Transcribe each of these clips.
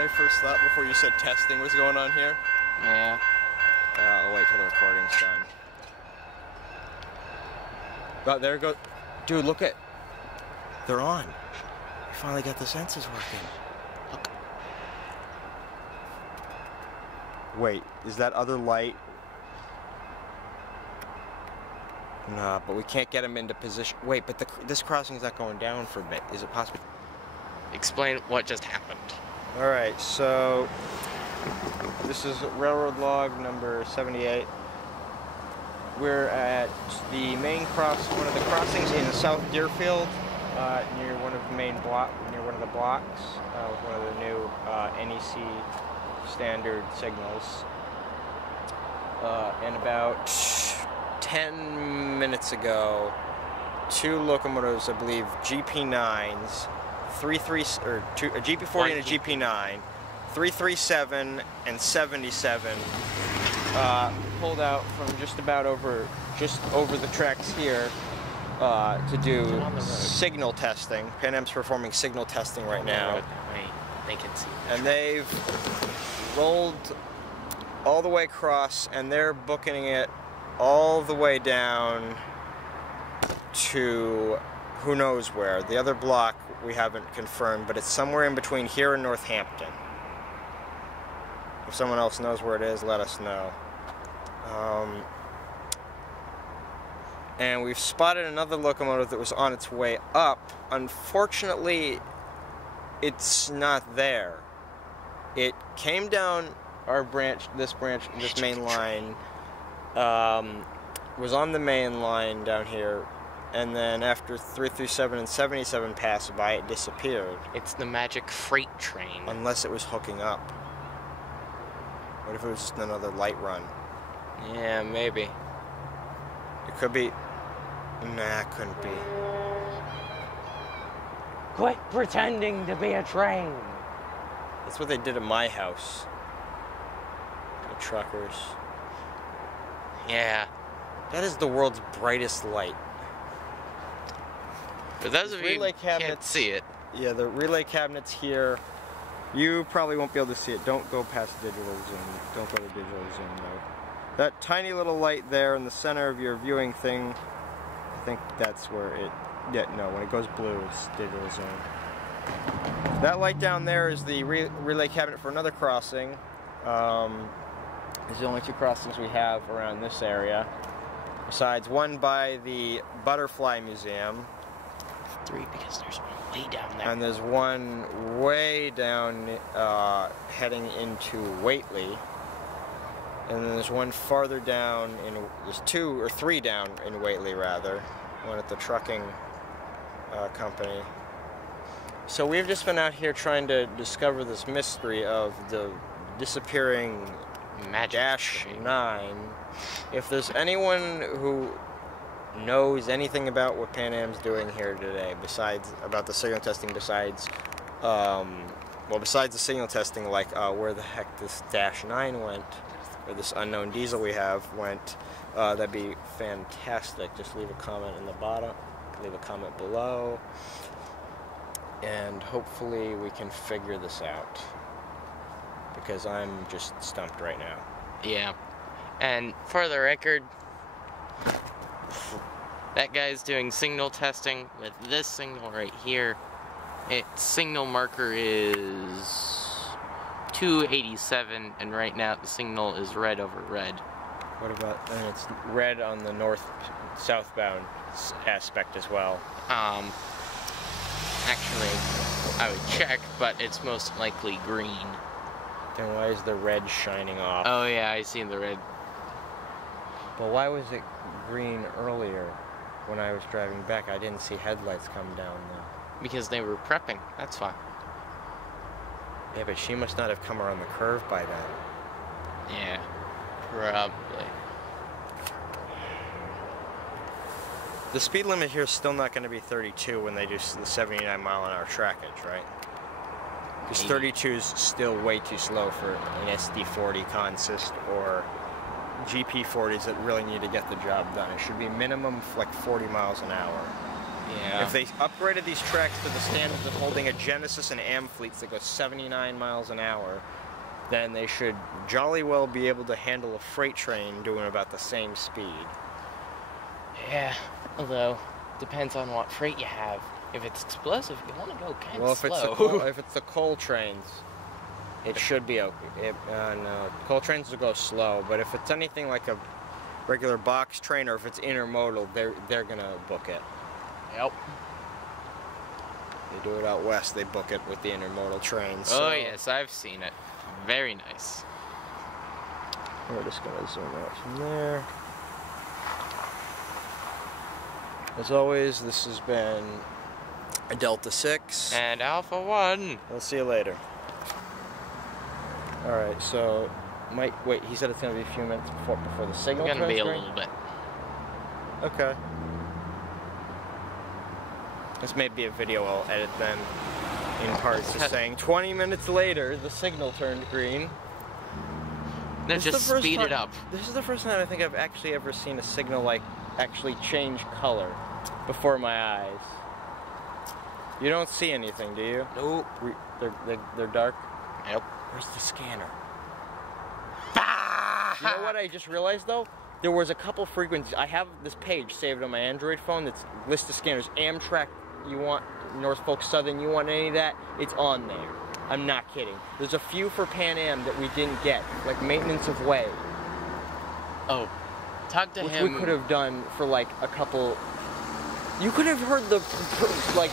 I first thought before you said testing was going on here? Yeah. I'll wait till the recording's done. But there goes. Dude, look at. They're on. We finally got the sensors working. Look. Wait, is that other light? Nah, but we can't get them into position. Wait, but this crossing's not going down for a bit. Is it possible? Explain what just happened. Alright, so this is railroad log number 78. We're at the main one of the crossings in South Deerfield, near one of the near one of the blocks, with one of the new NEC standard signals. And about 10 minutes ago, two locomotives, I believe, GP9s, a GP40 and a GP9, 337 and 77, pulled out from just over the tracks here to do signal testing. Pan Am's performing signal testing right now. They can see. And they've rolled all the way across, and they're booking it all the way down to who knows where. The other block we haven't confirmed, but it's somewhere in between here and Northampton. If someone else knows where it is, let us know. And we've spotted another locomotive that was on its way up. Unfortunately, it's not there. It came down our branch, this main line, was on the main line down here, and then after 337 and 77 passed by, it disappeared. It's the magic freight train. Unless it was hooking up. What if it was just another light run? Yeah, maybe. It could be. Nah, it couldn't be. Quit pretending to be a train. That's what they did at my house. The truckers. Yeah. That is the world's brightest light. For those of you who can't see it. Yeah, the relay cabinet's here. You probably won't be able to see it. Don't go past digital zoom. Don't go to digital zoom though. That tiny little light there in the center of your viewing thing, I think that's where it... Yeah, no, when it goes blue, it's digital zoom. That light down there is the relay cabinet for another crossing. These are the only two crossings we have around this area. Besides one by the Butterfly Museum. Three, because there's one way down there. And there's one way down heading into Whately. And then there's one farther down there's two or three down in Whately rather. One at the trucking company. So we've just been out here trying to discover this mystery of the disappearing Dash 9. If there's anyone who knows anything about what Pan Am's doing here today, about the signal testing, besides the signal testing, like where the heck this Dash 9 went, or this unknown diesel we have went, that'd be fantastic. Just leave a comment in the bottom, leave a comment below, and hopefully we can figure this out, because I'm just stumped right now. Yeah. And for the record, that guy's doing signal testing with this signal right here. Its signal marker is 287, and right now the signal is red over red. What about, and it's red on the north-southbound aspect as well. Actually, I would check, but it's most likely green. Then why is the red shining off? Oh yeah, I see the red. But why was it green earlier when I was driving back? I didn't see headlights come down though. Because they were prepping, that's why. Yeah, but she must not have come around the curve by then. Yeah, probably. The speed limit here is still not going to be 32 when they do the 79 mile/h trackage, right? Because 32 is still way too slow for an SD40 consist or GP40s that really need to get the job done. It should be minimum like 40 miles an hour. Yeah. If they upgraded these tracks to the standards of holding a Genesis and Am fleets that go 79 miles an hour, then they should jolly well be able to handle a freight train doing about the same speed. Yeah, although, depends on what freight you have. If it's explosive, you want to go kind of slow. If it's the coal trains, it should be okay. No, coal trains will go slow, but if it's anything like a regular box train or if it's intermodal, they're gonna book it. Yep. They do it out west. They book it with the intermodal trains. Oh yes, I've seen it. Very nice. We're just gonna zoom out from there. As always, this has been a Delta 6. And Alpha 1. We'll see you later. Alright, so, wait, he said it's going to be a few minutes before the signal It's going to be a transferring? little bit. Okay. This may be a video I'll edit then, in parts, just saying 20 minutes later, the signal turned green. Then just speed it up. This is the first time I think I've actually ever seen a signal, like, actually change color before my eyes. You don't see anything, do you? Nope. They're dark? Nope. Where's the scanner? You know what I just realized, though? There was a couple frequencies. I have this page saved on my Android phone that's list of scanners. Amtrak, you want Norfolk Southern, you want any of that? It's on there. I'm not kidding. There's a few for Pan Am that we didn't get, like maintenance of way. Oh, talk to him. Which we could have done for like a couple. You could have heard the like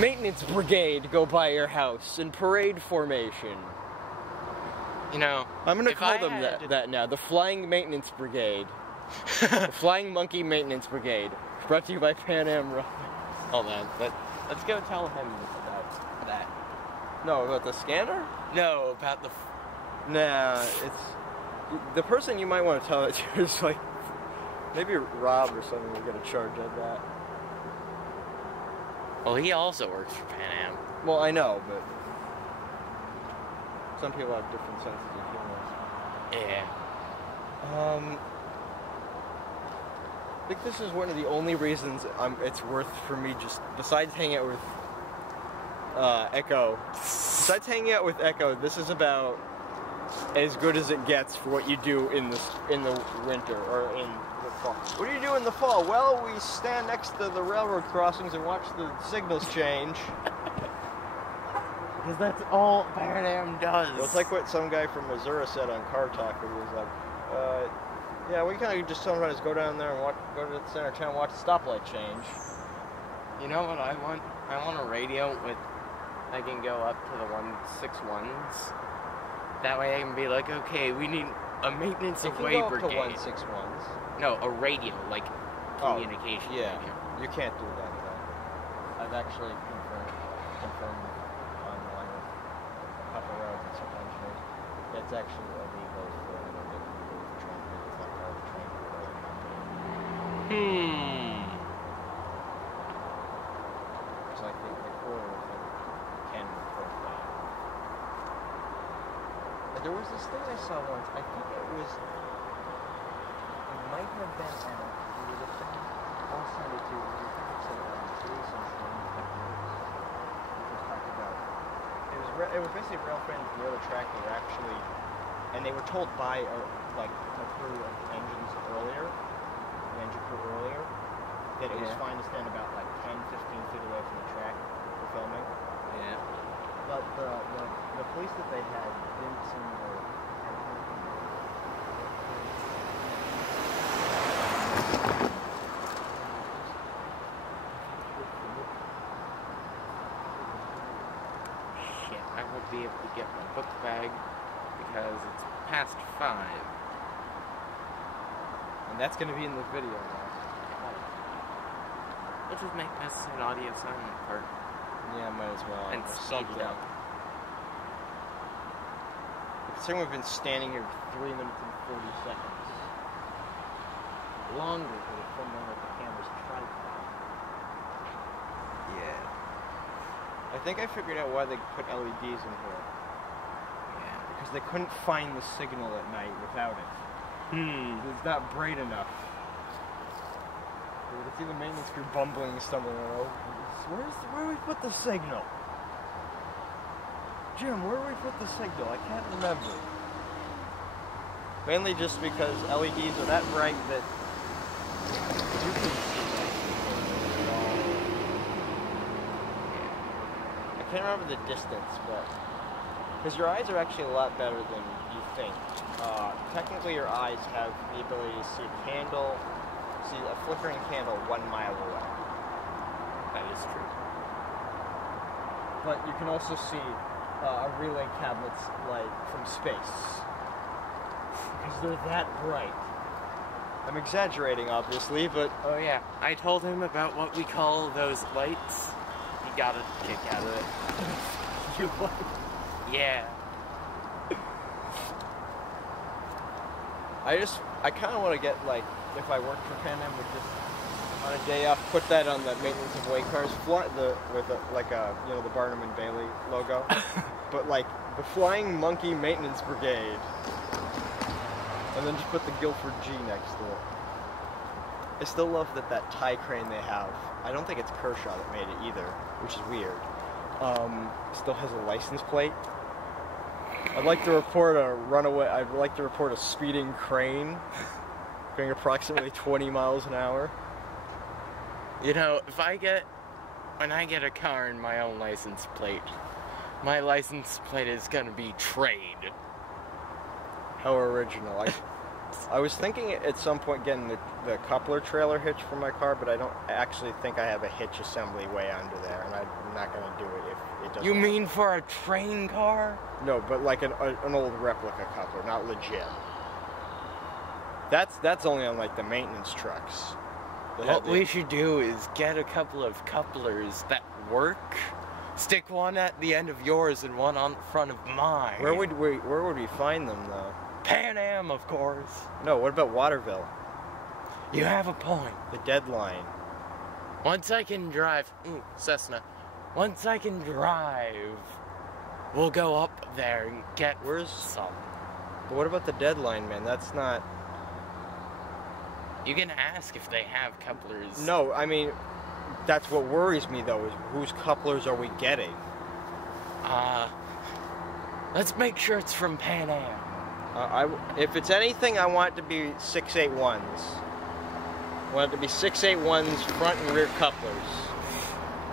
maintenance brigade go by your house in parade formation. You know, I'm gonna call them that now. The Flying Maintenance Brigade. The Flying Monkey Maintenance Brigade. Brought to you by Pan Am Rail. Hold on, let's go tell him about that. No, about the scanner? No, about the... Nah, it's... The person you might want to tell it to is like... Maybe Rob or something will get a charge at that. Well, he also works for Pan Am. Well, I know, but... Some people have different senses of humor. Yeah. I think this is one of the only reasons it's worth for me just... Besides hanging out with... Echo. Besides hanging out with Echo, this is about as good as it gets for what you do in the winter or in the fall. What do you do in the fall? Well, we stand next to the railroad crossings and watch the signals change. Because that's all Pan Am does. Well, it's like what some guy from Missouri said on Car Talk, where he was like, yeah, we kind of just sometimes go down there and go to the center of town and watch the stoplight change. You know what I want? I want a radio with... I can go up to the 161s. That way I can be like, okay, we need a maintenance of way brigade. You can go up to 161s. No, a radio, like communication yeah. radio. You can't do that, though. I've actually confirmed online with a couple roads and some engineers. It's actually illegal for anyone to do with train. It's not part of the train railroad company. So I think the crew can report that. There was this thing I saw once. I think it might have been there was a thing I'll send it to you. I think it said Jason from we just talked about. It was basically rail friends near the track. They were actually, and they were told by like the crew of engines earlier, the engine crew earlier, that it was fine to stand about like 10, 15 feet away from the track for filming. Yeah. But the police that they had didn't seem to... Shit, I won't be able to get my book bag because it's past 5. And that's going to be in the video now. We'll just make this an audio silent part. Yeah, might as well. And Or speed it up. Considering we've been standing here for 3 minutes and 40 seconds. Longer for the filming with the camera's tripod. Yeah. I think I figured out why they put LEDs in here. Yeah. Because they couldn't find the signal at night without it. It's not bright enough. I see the maintenance crew bumbling and stumbling around. Where do we put the signal? Jim, where do we put the signal? I can't remember. Mainly just because LEDs are that bright that you can see them. I can't remember the distance, but because your eyes are actually a lot better than you think. Technically, your eyes have the ability to see a flickering candle 1 mile away. That is true. But you can also see a relay cabinet's light from space. Because they're that bright. I'm exaggerating, obviously, but... Oh yeah, I told him about what we call those lights. He got a kick out of it. You what? Yeah. I kind of want to get, like, if I worked for Pan Am, would just, on a day off, put that on the maintenance of weight cars, the Barnum and Bailey logo, but like the Flying Monkey Maintenance Brigade, and then just put the Guilford G next to it. I still love that tie crane they have. I don't think it's Kershaw that made it either, which is weird. Still has a license plate. I'd like to report a speeding crane going approximately 20 miles an hour. You know, when I get a car and my own license plate, my license plate is gonna be trade. How original. I was thinking at some point getting the coupler trailer hitch for my car, but I don't actually think I have a hitch assembly way under there, and I'm not gonna do it if it doesn't. You mean for a train car? No, but like an old replica coupler, not legit. That's only on like the maintenance trucks. What we should do is get a couple of couplers that work. Stick one at the end of yours and one on the front of mine. Where would we find them though? Pan Am, of course. No, what about Waterville? You have a point. The Deadline. Once I can drive, Cessna. Once I can drive, we'll go up there and get some. But what about the Deadline, man? That's not... You can ask if they have couplers. No, I mean, that's what worries me, though, is whose couplers are we getting? Let's make sure it's from Pan Am. If it's anything, I want it to be 681s. I want it to be 681s, front and rear couplers.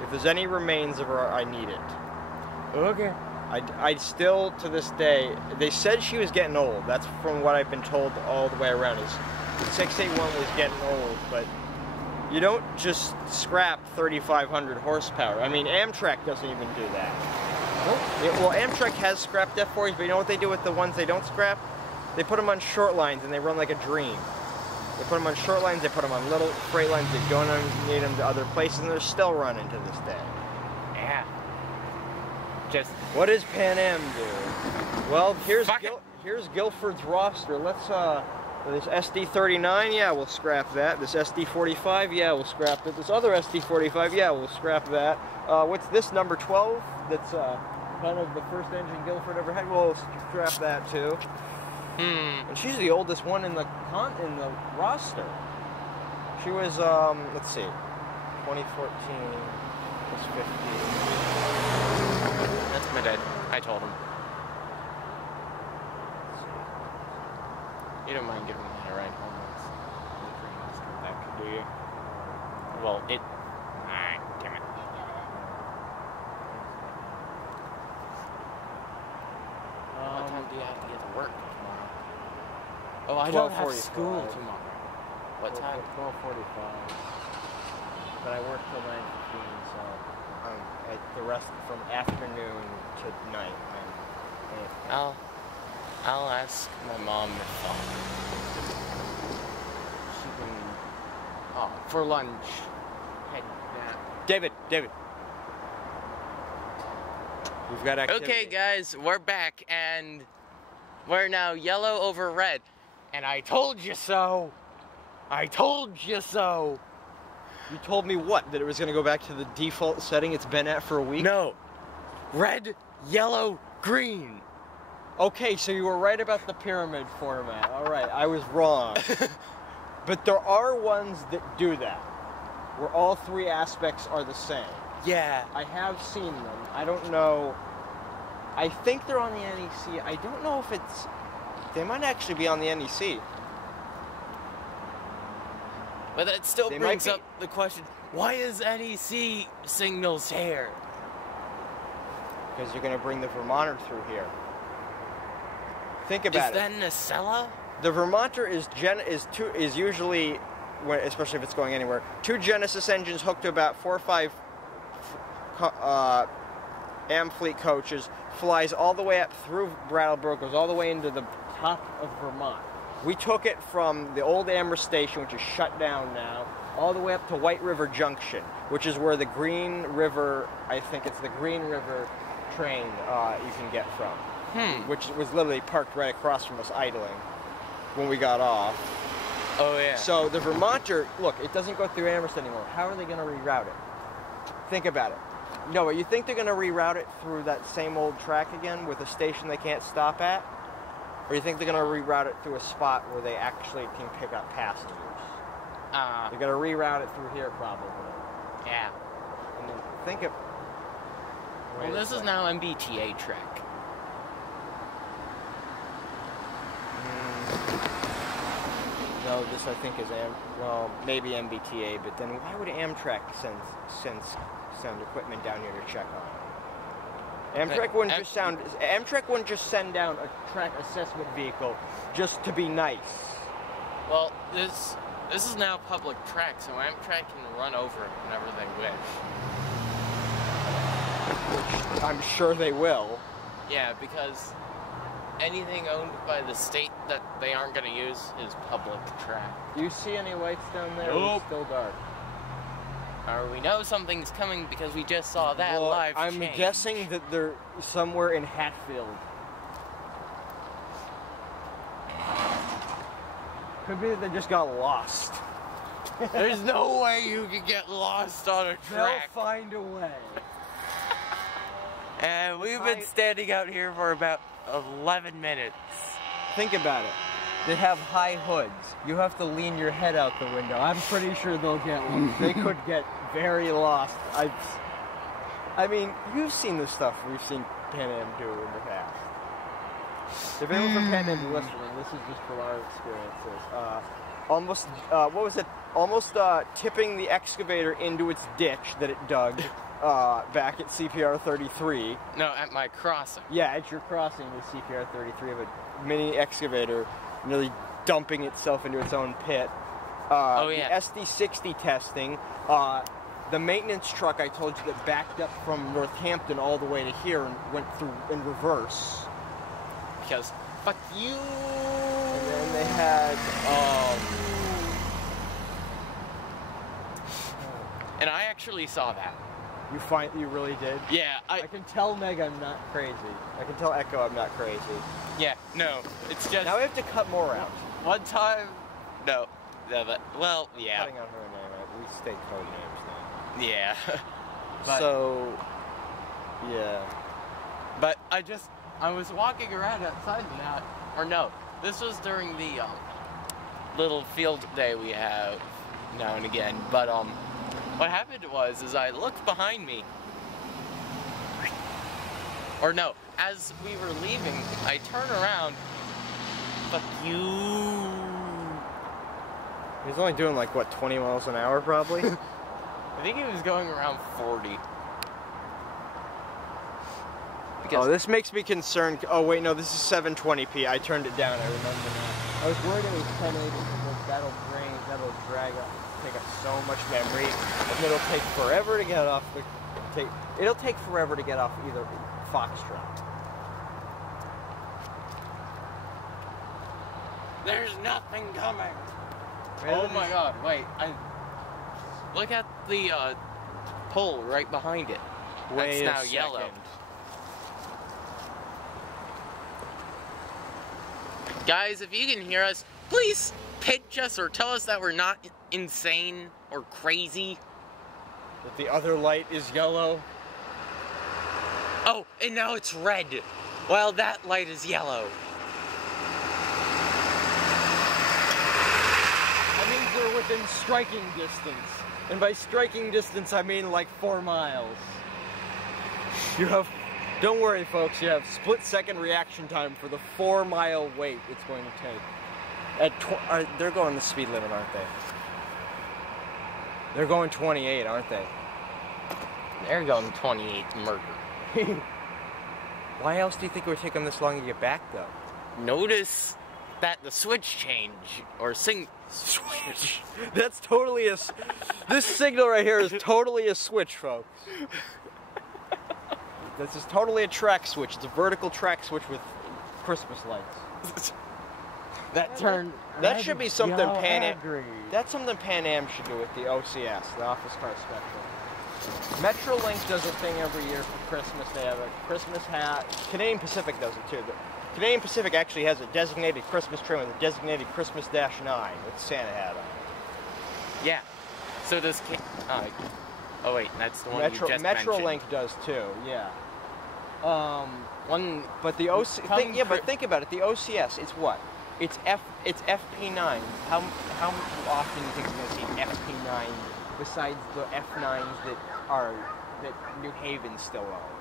If there's any remains of her, I need it. Okay. I still, to this day, they said she was getting old. That's from what I've been told all the way around, is the 681 was getting old, but you don't just scrap 3,500 horsepower. I mean, Amtrak doesn't even do that. Well, Amtrak has scrapped F40s, but you know what they do with the ones they don't scrap? They put them on short lines and they run like a dream. They put them on short lines, they put them on little freight lines, they don't need them to other places, and they're still running to this day. Yeah. Just... What does Pan Am do? Well, here's Guilford's roster. Let's, this SD39, yeah, we'll scrap that. This SD45, yeah, we'll scrap it. This other SD45, yeah, we'll scrap that. What's this, number 12? That's kind of the first engine Guilford ever had. We'll scrap that too. And she's the oldest one in the roster. She was, let's see, 2014 was 15. That's my dad. I told him. You don't mind giving me a ride home once the train has come back, do you? Well, it... damn it. What time do you have to get to work tomorrow? Oh, I don't have school tomorrow. What time? 12:45. But I work till 9:15, so the rest from afternoon to night. I'll ask my mom if she can, for lunch, head down. David. We've got activity. Okay, guys, we're back, and we're now yellow over red. And I told you so. I told you so. You told me what? That it was going to go back to the default setting it's been at for a week? No. Red, yellow, green. Okay, so you were right about the pyramid format. All right, I was wrong. But there are ones that do that. where all three aspects are the same. Yeah. I have seen them. I don't know. I think they're on the NEC. I don't know if it's... They might actually be on the NEC. But that still They brings might up the question, why is NEC signals here? Because you're going to bring the Vermonter through here. Think about it. Is that Nacella? The Vermonter is usually, especially if it's going anywhere, 2 Genesis engines hooked to about 4 or 5 Amfleet coaches, flies all the way up through Brattleboro, goes all the way into the top of Vermont. We took it from the old Amherst station, which is shut down now, all the way up to White River Junction, which is where the Green River, I think it's the Green River train you can get from. Which was literally parked right across from us idling when we got off. Oh, yeah. So the Vermonter, look, it doesn't go through Amherst anymore. How are they going to reroute it? Think about it. No, you think they're going to reroute it through that same old track again with a station they can't stop at? Or you think they're going to reroute it through a spot where they actually can pick up passengers? They're going to reroute it through here probably. Yeah. And then think of... Well, this is now MBTA track. No, this I think is maybe MBTA, but then why would Amtrak send equipment down here to check on it? Amtrak wouldn't just send down a track assessment vehicle just to be nice. Well, this is now public track, so Amtrak can run over it whenever they wish. Which I'm sure they will. Yeah, because anything owned by the state that they aren't going to use is public track. Do you see any lights down there? Nope. It's still dark. Or we know something's coming because we just saw that live I'm change. guessing that they're somewhere in Hatfield. Could be that they just got lost. There's no way you could get lost on a track. They'll find a way. And we've been standing out here for about 11 minutes. Think about it. They have high hoods. You have to lean your head out the window. I'm pretty sure they'll get lost. They could get very lost. I mean, you've seen the stuff we've seen Pan Am do in the past. If anyone from Pan Am is listening, this is just from our experiences. Almost tipping the excavator into its ditch that it dug back at CPR 33. No, at my crossing. Yeah, at your crossing with CPR 33 of a mini excavator nearly dumping itself into its own pit. Oh, yeah. The SD60 testing. The maintenance truck I told you that backed up from Northampton all the way to here and went through in reverse. Because, fuck you! And then they had, And I actually saw that. You really did? Yeah, I can tell Meg I'm not crazy. I can tell Echo I'm not crazy. Yeah, no, it's just... Now we have to cut more out. One time... No, but, well, yeah. Cutting out her name, we stay code names now. Yeah. So, yeah. But I was walking around outside and that, or no, this was during the little field day we have now and again, but what happened is I looked behind me, or no, as we were leaving, I turned around, fuck you. He's only doing like, what, 20 miles an hour probably? I think he was going around 40. Oh, this makes me concerned. Oh, wait, no, this is 720p. I turned it down, I remember now. I was worried it was 1080 because that'll drag up, take up so much memory, and it'll take forever to get off it'll take forever to get off either Foxtrot. There's nothing coming! Oh my god, wait, look at the pole right behind it. Wait That's now a yellow. second. Guys, if you can hear us, please pinch us or tell us that we're not insane or crazy. That the other light is yellow. Oh, and now it's red. Well, that light is yellow. That means they're within striking distance. And by striking distance, I mean like 4 miles. You have, don't worry folks, you have split-second reaction time for the 4-mile wait it's going to take. They're going the speed limit, aren't they? They're going 28, aren't they? They're going 28 murder. Why else do you think it would take them this long to get back, though? Notice that the switch change, or switch. That's totally a... This signal right here is totally a switch, folks. This is totally a track switch. It's a vertical track switch with Christmas lights. That should be something Pan Am... That's something Pan Am should do with the OCS, the Office Car Special. Metrolink does a thing every year for Christmas. They have a Christmas hat. Canadian Pacific does it too. Canadian Pacific actually has a designated Christmas trim with a designated Christmas -9 with Santa hat on. Yeah. So does... oh wait, that's the one you just mentioned. Metrolink does too, yeah. But the but think about it. The OCS, it's what? It's FP9. How often do you think you're going to see FP9 besides the F9s that New Haven still owns?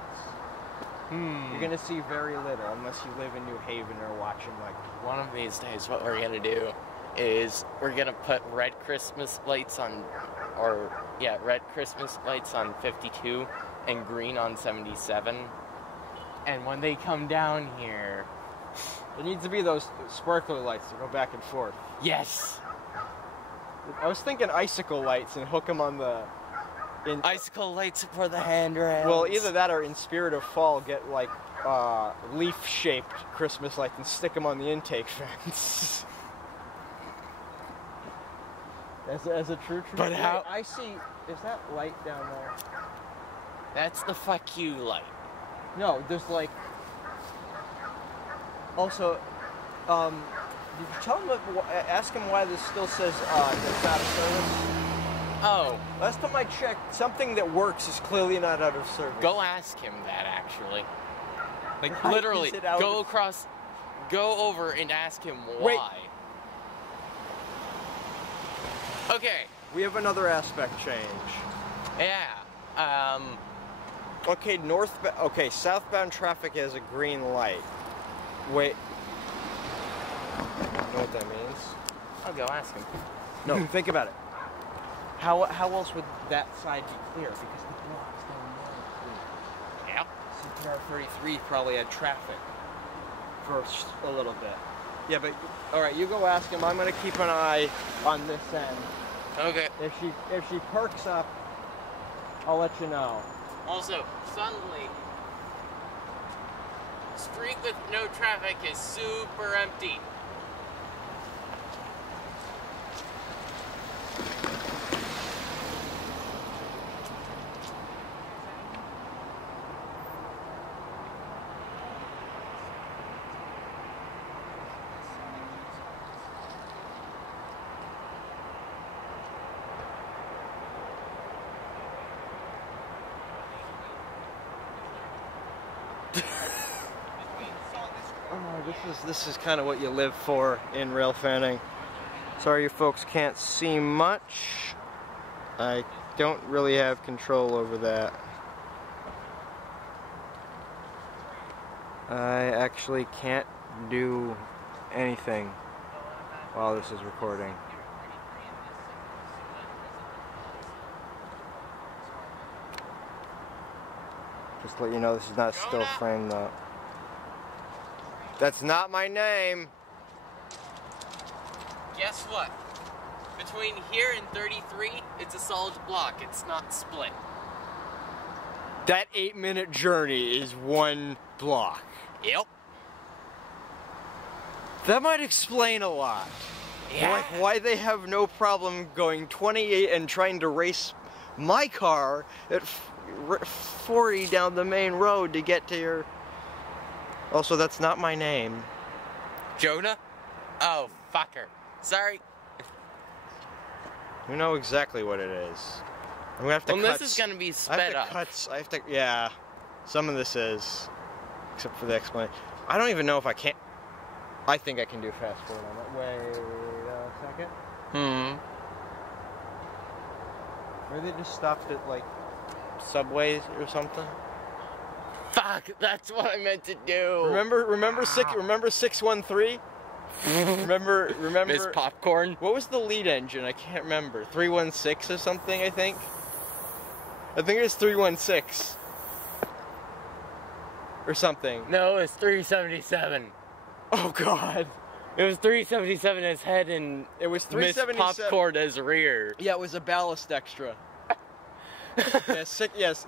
You're going to see very little unless you live in New Haven or watching like... One of these days what we're going to do is we're going to put red Christmas lights on, red Christmas lights on 52 and green on 77. And when they come down here... There needs to be those sparkler lights that go back and forth. Yes! I was thinking icicle lights and hook them on the... Icicle lights for the handrails. Well, either that or in spirit of fall, get like leaf-shaped Christmas lights and stick them on the intake fence. as a true... But how... I see... Is that light down there? That's the fuck you light. No, there's like... Also, did you tell him, ask him why this still says it's out of service? Oh. Last time I checked, something that works is clearly not out of service. Go ask him that, actually. Like, literally, go over and ask him why. Wait. Okay. We have another aspect change. Yeah. Okay, southbound traffic has a green light. Wait. You know what that means? I'll go ask him. No, think about it. How else would that side be clear? Because the block's down there. Yeah. CPR 33 probably had traffic for a little bit. Yeah, but alright, you go ask him. I'm gonna keep an eye on this end. Okay. If she perks up, I'll let you know. Also, suddenly, street with no traffic is super empty. This is kind of what you live for in rail fanning. Sorry you folks can't see much. I don't really have control over that. I actually can't do anything while this is recording. Just to let you know, this is not a still frame though. That's not my name. Guess what? Between here and 33, it's a solid block. It's not split. That 8-minute journey is one block. Yep. That might explain a lot. Yeah. Like why they have no problem going 28 and trying to race my car at 40 down the main road to get to your... Also, that's not my name. Jonah? Oh, fucker. Sorry. You know exactly what it is. I'm gonna have to cut... Well, this is gonna be sped up. Yeah. Some of this is. Except for the explanation. I don't even know if I can... I think I can do fast forward on that. Wait a second. Or they just stopped at, like, Subways or something? Fuck, that's what I meant to do. Remember 613? remember Miss Popcorn? What was the lead engine? I can't remember. 316 or something, I think? I think it was 316. Or something. No, it's 377. Oh god. It was 377 as head and It was Miss 377. Popcorn as rear. Yeah, it was a ballast extra. Yes, yes.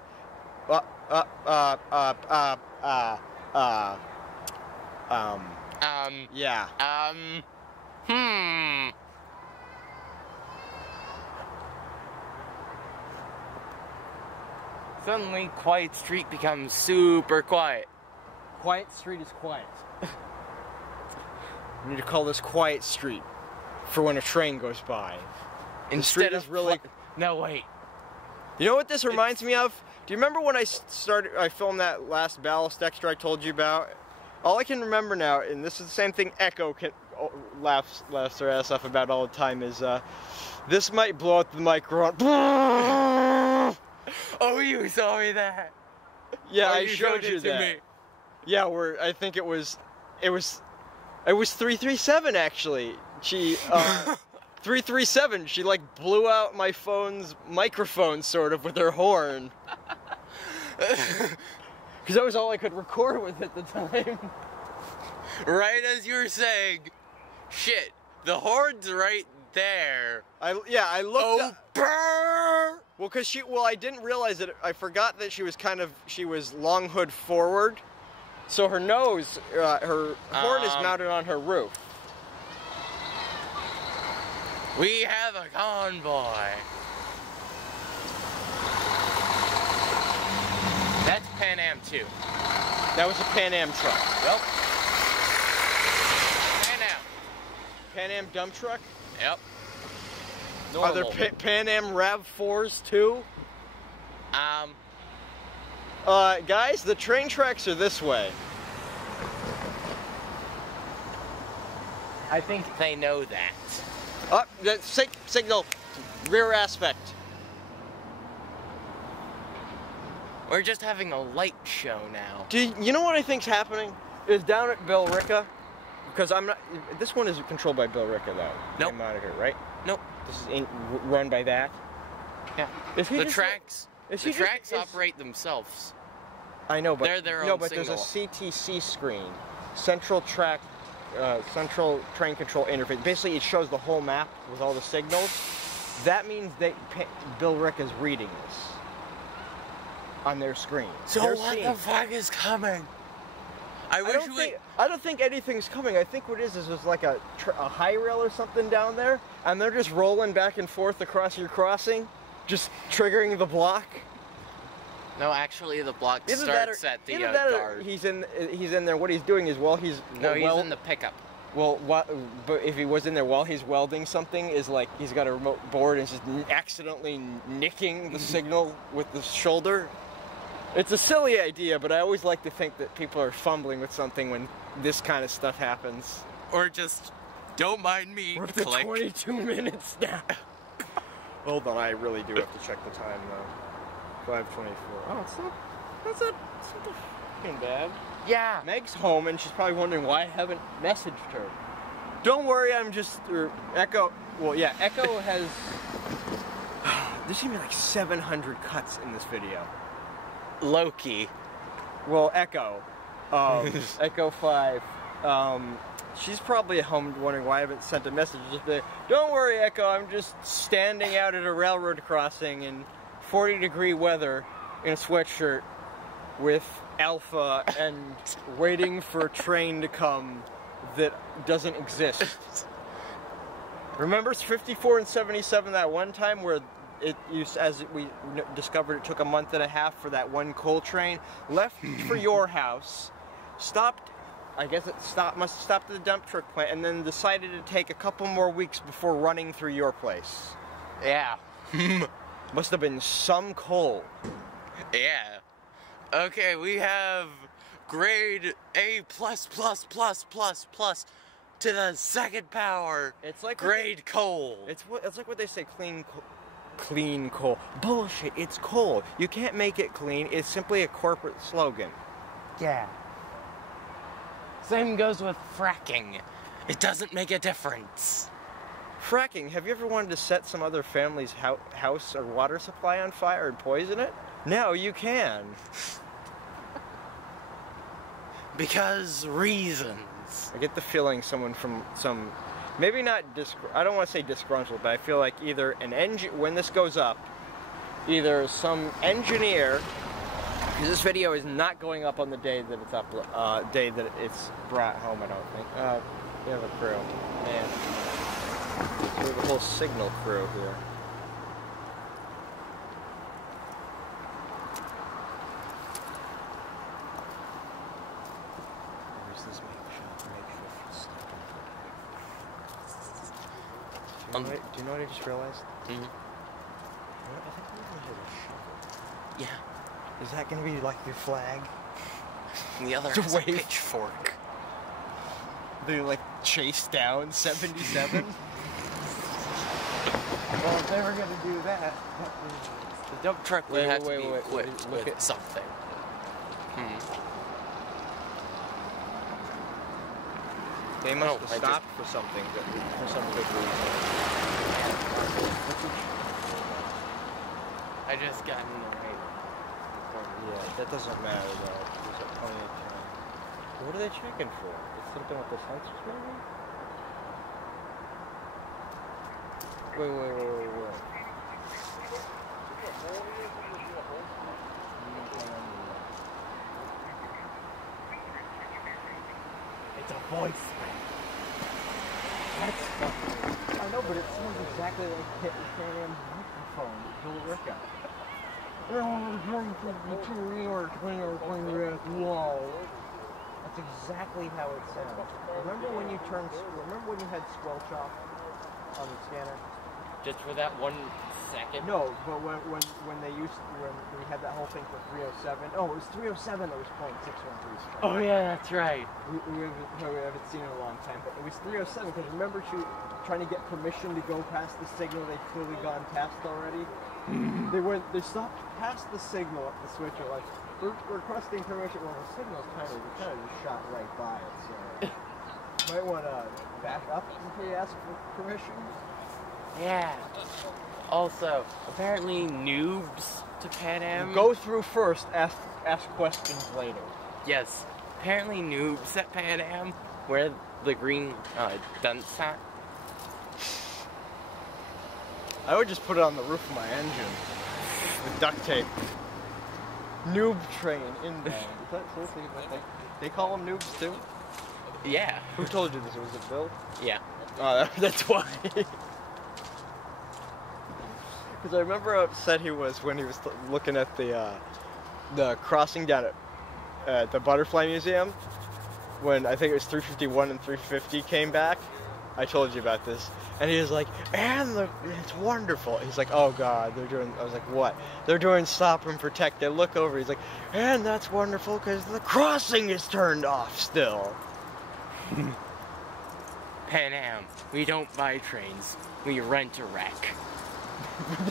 Yeah. Suddenly, Quiet Street becomes super quiet. Quiet Street is quiet. We need to call this Quiet Street for when a train goes by. Instead is of really. No, wait. You know what this reminds me of? Do you remember when I filmed that last ballast extra I told you about? All I can remember now, and this is the same thing Echo laughs their ass off about all the time, is this might blow out the microphone. Oh, you saw me that? Yeah, Oh, I showed you it to that. me. Yeah, I think it was 337 actually. She 337. She like blew out my phone's microphone sort of with her horn. Because that was all I could record with at the time. Right as you were saying, shit, the horn's right there. I looked. Oh, brrr! Well, I didn't realize it. I forgot that she was long hood forward, so her nose, her horn is mounted on her roof. We have a convoy. That's Pan Am 2. That was a Pan Am truck. Yep. Pan Am. Pan Am dump truck? Yep. Are there Pan Am RAV4s too? Guys, the train tracks are this way. I think they know that. Signal, rear aspect. We're just having a light show now. You know what I think's happening? Is down at Billerica, because I'm not. This one is controlled by Billerica though. Nope. Monitor, right? Nope. This is run by that. Yeah. The tracks operate themselves. I know, but they're their own but signal. there's a CTC screen, Central Train Control Interface. Basically, it shows the whole map with all the signals. That means Billerica is reading this on their screen. So what the fuck is coming? I don't think anything's coming. I think what it is there's like a high rail or something down there, and they're just rolling back and forth across your crossing, just triggering the block. No, actually, the block starts at the guard. He's in there. What he's doing is he's in the pickup. Well, but if he was in there while he's welding something, is like he's got a remote board and is just accidentally nicking the signal with the shoulder. It's a silly idea, but I always like to think that people are fumbling with something when this kind of stuff happens. Or just, don't mind me. We're up to 22 minutes now. Hold on, I really do have to check the time though. 5:24. Oh, it's not fucking bad. Yeah. Meg's home and she's probably wondering why I haven't messaged her. Don't worry, I'm just Echo. Well, yeah, Echo has. There's gonna be like 700 cuts in this video. Loki. Well, Echo. Echo 5. She's probably at home wondering why I haven't sent a message. Don't worry, Echo, I'm just standing out at a railroad crossing in 40-degree weather in a sweatshirt with Alpha and waiting for a train to come that doesn't exist. Remember 54 and 77 that one time where as we discovered, it took a month and a half for that one coal train, left for your house, stopped, I guess it must have stopped at the dump truck plant, and then decided to take a couple more weeks before running through your place. Yeah. Must have been some coal. Yeah. Okay, we have grade A+++++ to the second power. It's like grade coal. It's like what they say, clean coal. clean coal. Bullshit, it's coal. You can't make it clean. It's simply a corporate slogan. Yeah. Same goes with fracking. It doesn't make a difference. Fracking, have you ever wanted to set some other family's house or water supply on fire and poison it? Now you can. Because reasons. I get the feeling someone from some, maybe not, I don't want to say disgruntled, but I feel like either an when this goes up, either some engineer, because this video is not going up on the day that it's day that it's brought home, I don't think. We have a crew. Man. We have a whole signal crew here. Where's this makeshift? Do you know what I just realized? Mm-hmm. You know what? I think we're gonna hit a shovel. Yeah. Is that gonna be like your flag? And the other To has a wave. pitchfork. They like chase down 77? Well, if they were gonna do that, The dump truck would have to be wait, equipped look with at something. they must Oh, have I stopped for something, for some good reason. I just got in the right. Yeah, that doesn't matter though. There's plenty of time. What are they checking for? It's something with the sensors maybe? Wait. It's a voice. That's fucking... I know, but it sounds exactly like Pan-Am's microphone. Joel Ricca. That's exactly how it sounds. Remember when you had Squelch off on the scanner? Just for that 1 second? No, but when we had that whole thing for 307. Oh, it was 307 that was pulling 613. Oh yeah, that's right. We haven't seen it in a long time, but it was 307 because remember trying to get permission to go past the signal they'd clearly gone past already. They stopped past the signal at the switcher like we're requesting permission. Well, the signal's kind of just shot right by it, so might want to back up before you ask for permission. Yeah. Also, apparently noobs to Pan Am. Go through first, ask questions later. Yes. Apparently noobs at Pan Am wear the green dunce hat. I would just put it on the roof of my engine with duct tape. Noob train inbound. Is that seriously what they call them noobs too? Yeah. Who told you this? Was it Bill? Yeah. Oh, that's why. Because I remember how upset he was when he was looking at the crossing down at the Butterfly Museum when I think it was 351 and 350 came back. I told you about this. And he was like, it's wonderful. He's like, oh God, they're doing, I was like, what? They're doing stop and protect. I look over, he's like, and that's wonderful because the crossing is turned off still. Pan Am, we don't buy trains, we rent a wreck.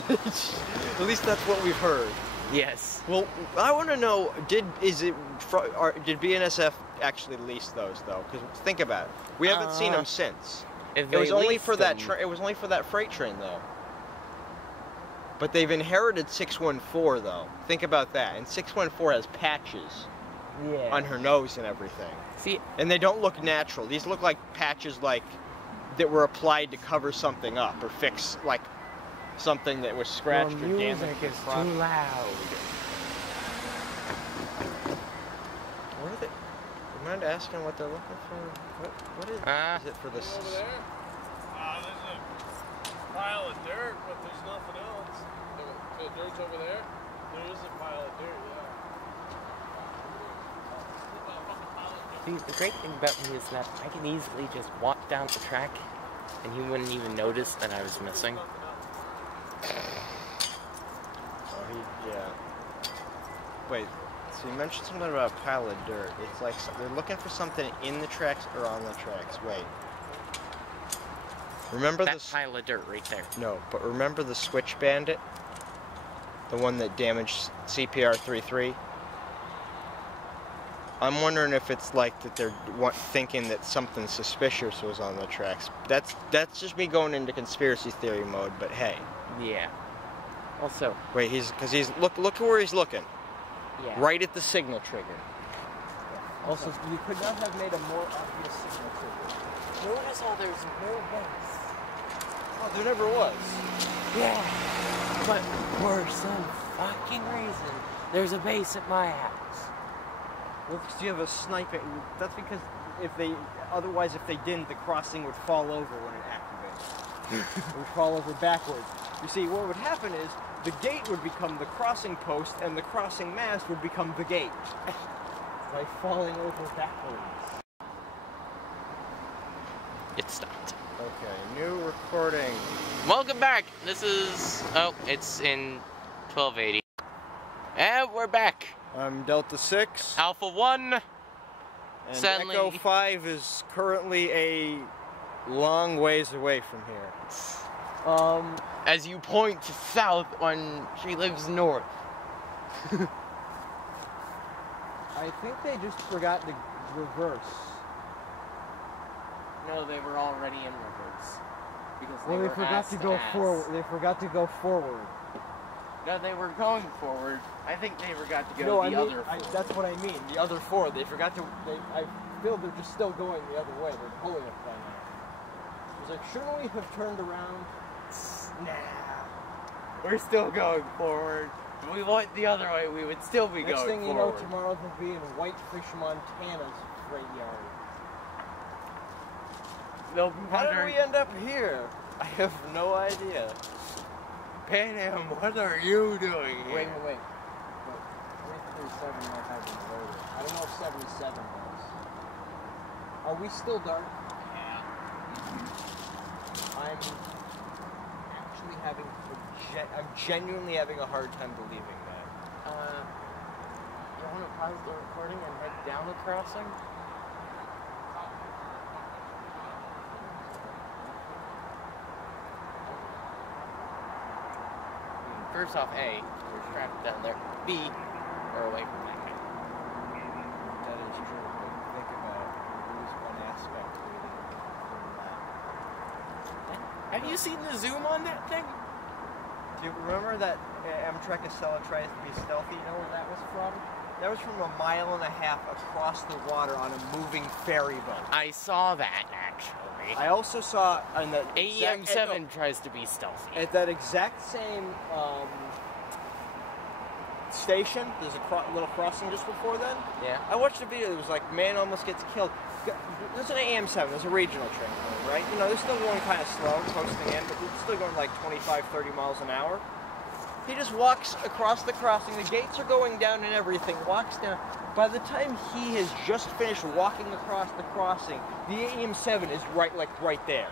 At least that's what we've heard. Yes. Well, I want to know, did BNSF actually lease those though? Because think about it, we haven't seen them since. If It was only for them, that. It was only for that freight train though. But they've inherited 614 though. Think about that. And 614 has patches on her nose and everything. See, and they don't look natural. These look like patches like that were applied to cover something up or fix like something that was scratched or damaged. Music is too loud. What are they? You mind asking what they're looking for? What is it for this? Over there? There's a pile of dirt, but there's nothing else. The dirt's over there? There is a pile of dirt, yeah. see, the great thing about me is that I can easily just walk down the track and he wouldn't even notice that I was missing. Yeah. Wait, so you mentioned something about a pile of dirt. It's like they're looking for something in the tracks or on the tracks. Wait. Remember That the pile of dirt right there. No, but remember the Switch Bandit? The one that damaged CPR-33? I'm wondering if it's like that they're thinking that something suspicious was on the tracks. That's just me going into conspiracy theory mode, but hey. Yeah. Also, Wait, look at where he's looking. yeah. Right at the signal trigger. Also, you could not have made a more obvious signal trigger. Notice how there's no base. Oh, there never was. Yeah. But for some fucking reason, there's a base at my house. Well, because you have a sniper. That's because otherwise if they didn't, the crossing would fall over when it activates. It would fall over backwards. You see, what would happen is the gate would become the crossing post, and the crossing mast would become the gate by falling over backwards. It stopped. Okay, new recording. Welcome back. This is, it's in 1280. And we're back. I'm Delta 6. Alpha 1. And Sadly- Echo 5 is currently a long ways away from here. As you point south when she lives north. I think they just forgot to reverse. No, they were already in reverse. Because Well, they forgot to go forward. They forgot to go forward. No, they were going forward. I think they forgot to go No, I the mean, other forward. that's what I mean. The other forward. They forgot to. I feel they're just still going the other way. They're pulling it by now. I was like, shouldn't we have turned around? Nah. We're still going forward. If we went the other way, we would still be Next going thing you forward. know, tomorrow they'll be in Whitefish, Montana's freight yard. They'll be How did wondering, we end up here? I have no idea. Pan Am, what are you doing here? Wait. 337 might have been loaded. I don't know if 77 was. Are we still dark? Yeah. I'm actually I'm genuinely having a hard time believing that. You want to pause the recording and head down the crossing? First off, A, there's traffic down there. B, we're away from that guy. That is true. But think about it. There is one aspect from that. Have you seen the zoom on that thing? Do you remember that Amtrak Acela tries to be stealthy? You know where that was from? That was from 1.5 miles across the water on a moving ferry boat. I saw that, actually. I also saw on the AEM-7 tries to be stealthy. at that exact same station. There's a little crossing just before then. Yeah. I watched a video. It was like, man almost gets killed. There's an AM7. There's a regional train, right? You know, they're still going kind of slow, coasting in, but it's still going like 25, 30 miles an hour. He just walks across the crossing. The gates are going down and everything. Walks down. By the time he has just finished walking across the crossing, the AM7 is right there.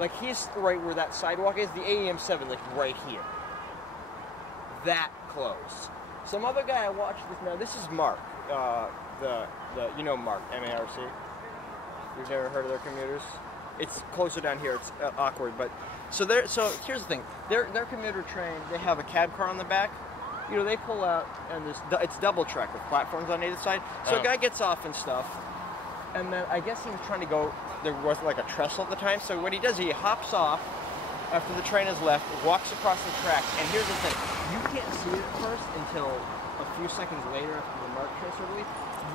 Like he's right where that sidewalk is. The AM7 like right here. That close. Some other guy I watched this. Now this is Mark. You know Mark, M-A-R-C. You've never heard of their commuters? It's closer down here. It's awkward, but so here's the thing. Their commuter train, they have a cab car on the back. You know, they pull out and it's double track with platforms on either side. So a guy gets off and stuff, and then I guess he was trying to go. There wasn't like a trestle at the time, so what he does, he hops off after the train has left, walks across the track, and here's the thing: you can't see it at first until a few seconds later after the Mark train sort of leaves.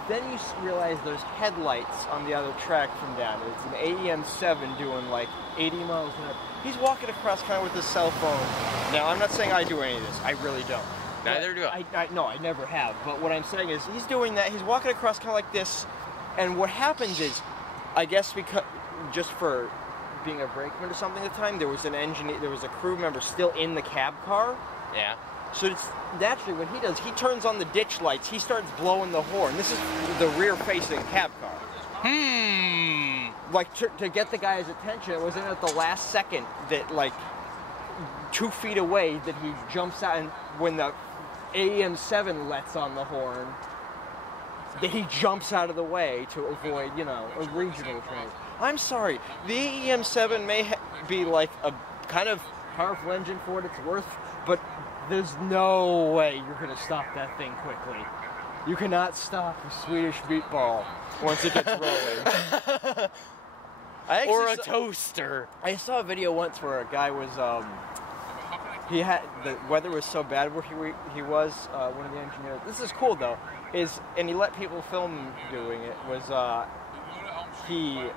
Then you realize there's headlights on the other track from down. It's an AEM7 doing like 80 miles an hour. He's walking across kind of with his cell phone. Now, I'm not saying I do any of this. I really don't. Neither do I. No, I never have. But what I'm saying is he's doing that. He's walking across kind of like this. And what happens is, I guess because just for being a brakeman or something at the time, there was an engineer, there was a crew member still in the cab car. Yeah. So it's naturally what he does, he turns on the ditch lights, he starts blowing the horn. This is the rear-facing cab car. Like to get the guy's attention, it wasn't at the last second that like 2 feet away that he jumps out, and when the AM7 lets on the horn, that he jumps out of the way to avoid, you know, a regional train. I'm sorry, the AM7 be like a kind of powerful engine for what it's worth, but there's no way you're gonna stop that thing quickly. You cannot stop a Swedish meatball once it gets rolling. Or a toaster. I saw a video once where a guy was, he had, the weather was so bad where he was, one of the engineers, this is cool though, and he let people film doing it, he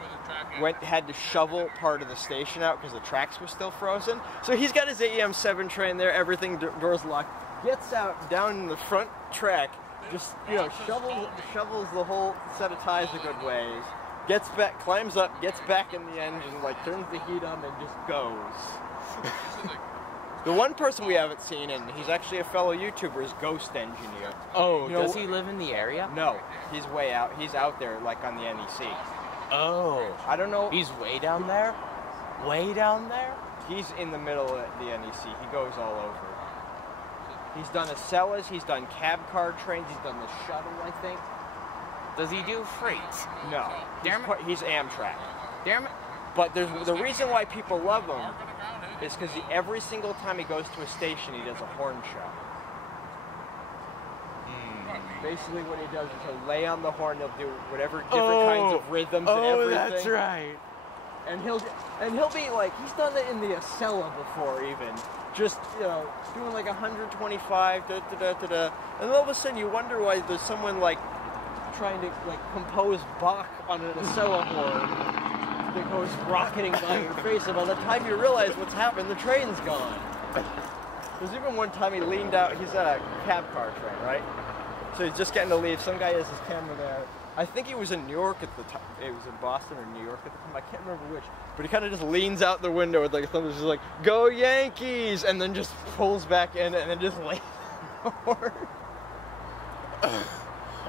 had to shovel part of the station out because the tracks were still frozen. So he's got his AEM7 train there, everything, doors locked, gets out down in the front track, just, shovels the whole set of tires a good ways, gets back, climbs up, gets back in the engine, like turns the heat on and just goes. The one person we haven't seen, and he's actually a fellow YouTuber, is Ghost Engineer. Oh, does he live in the area? No, he's way out. He's out there, like on the NEC. Oh. I don't know. He's way down there? Way down there? He's in the middle at the NEC. He goes all over. He's done Acellas, he's done cab car trains, he's done the shuttle, I think. Does he do freight? No. He's Amtrak. Damn it. But the reason why people love him is because every single time he goes to a station, he does a horn show. Basically what he does is he'll lay on the horn, he'll do whatever different kinds of rhythms and everything. Oh, that's right. And he'll be like, he's done it in the Acela before even. Just, doing like 125, da-da-da-da-da. And all of a sudden you wonder why there's someone like trying to like compose Bach on an Acela horn that goes rocketing by your face, and by the time you realize what's happened, the train's gone. There's even one time he leaned out, he's at a cab car train, right? So he's just getting to leave, some guy has his camera there. I think he was in New York at the time, it was in Boston or New York at the time, I can't remember which, but he kind of just leans out the window with like a thumb, just like, "Go Yankees!" and then just pulls back in and then just lays forward.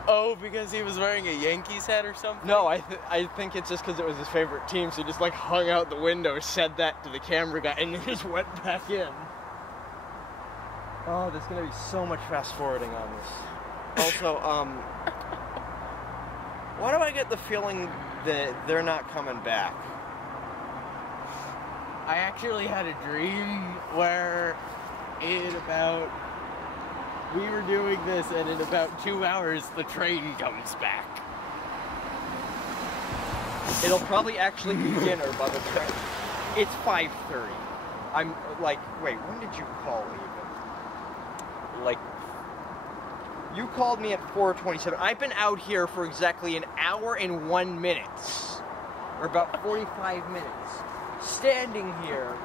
Oh, because he was wearing a Yankees hat or something? No, I think it's just because it was his favorite team, so he just like hung out the window, said that to the camera guy, and then just went back in. Oh, there's gonna be so much fast forwarding on this. Also, why do I get the feeling that they're not coming back? I actually had a dream where we were doing this, and in about 2 hours, the train comes back. It'll probably actually be dinner by the time. It's 5:30. I'm like, wait, when did you call even? Like, you called me at 4:27. I've been out here for exactly an hour and 1 minute. Or about 45 minutes. Standing here